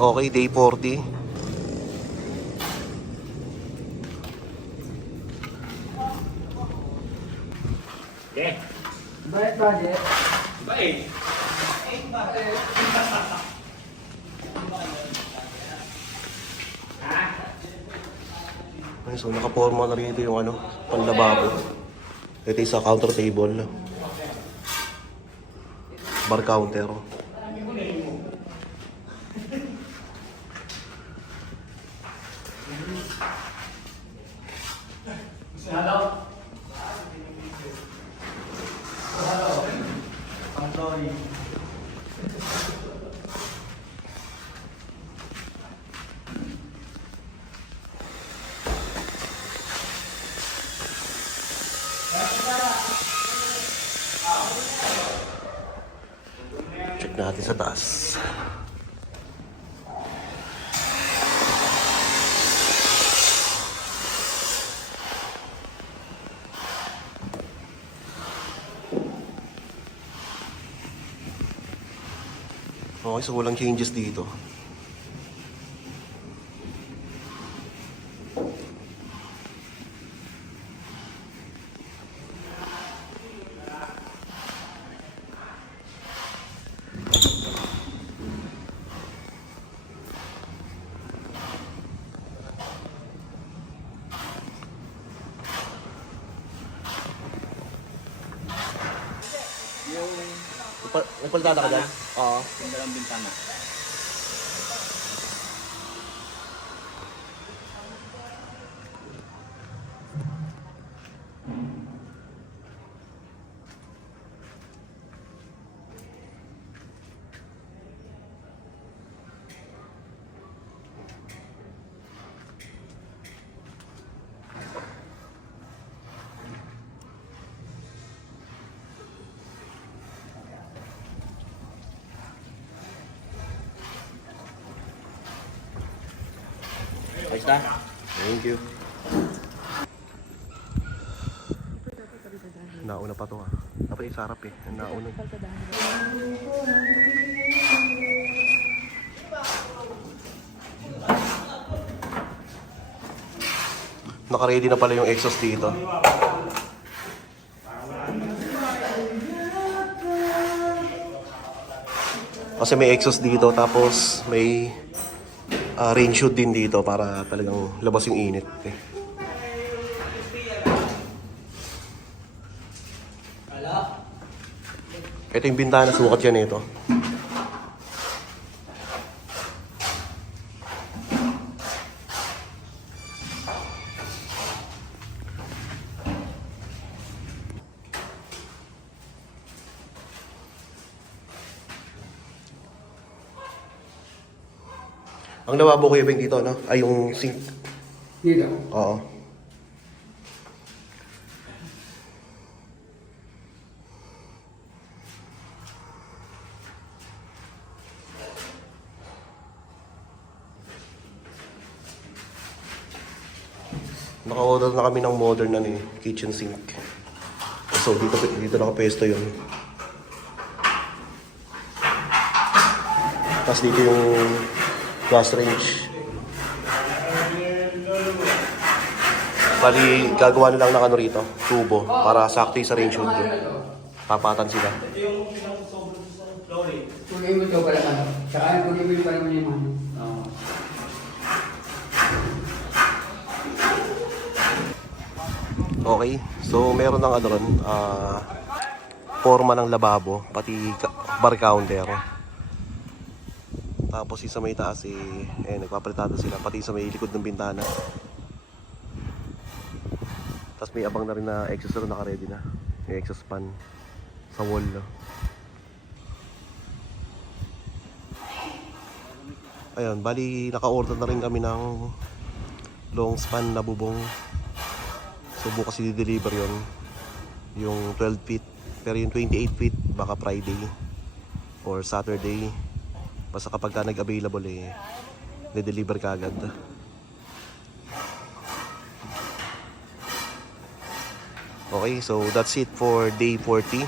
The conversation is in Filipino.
Okay, day 40. Okay. Bayad budget. Bye. Okay, so nakaporma na rito yung ano, panlababo. Ito yung sa counter table. Bar counter. Hello. Hello. I'm sorry. Check natin sa taas. Okay, so walang changes dito. Napalitada ka dyan? Oo. Yung dalang bintana. Ayos na? Thank you. Nauna pa to ah. Dapat isarap eh. Nauna. Naka-ready na pala yung exhaust dito. Kasi may exhaust dito tapos may rain shoot din dito para talagang labas yung init eh. Ito yung bintana, sukat yan ito. Ang lababo ko yung dito, no? Ay, yung sink. Dito. Oo. Naka-order na kami ng modern na kitchen sink. So, dito nakapesto yun. Tapos dito yung gas range. Bali, gagawa nilang ng ano rito, tubo, para sakto sa range hood. Papatan sila. Ito yung pinag-sobrang sa flooring. Kunin mo ito pala ano. Saka kunin mo pa naman yung ano. Oo. Okay, so meron ng ano ron, forma ng lababo, pati bar counter. Tapos isa may taas nagpapalitada sila, pati sa may likod ng bintana. Tapos may abang na rin na exhaust na naka-ready na. Yung exhaust fan sa wall. No? Ayun, bali naka-order na rin kami ng long span na bubong. So bukas i-deliver yun. Yung 12 feet. Pero yung 28 feet, baka Friday or Saturday. Basta kapag ka nag-available de-deliver ka agad. Okay, so that's it for day 40.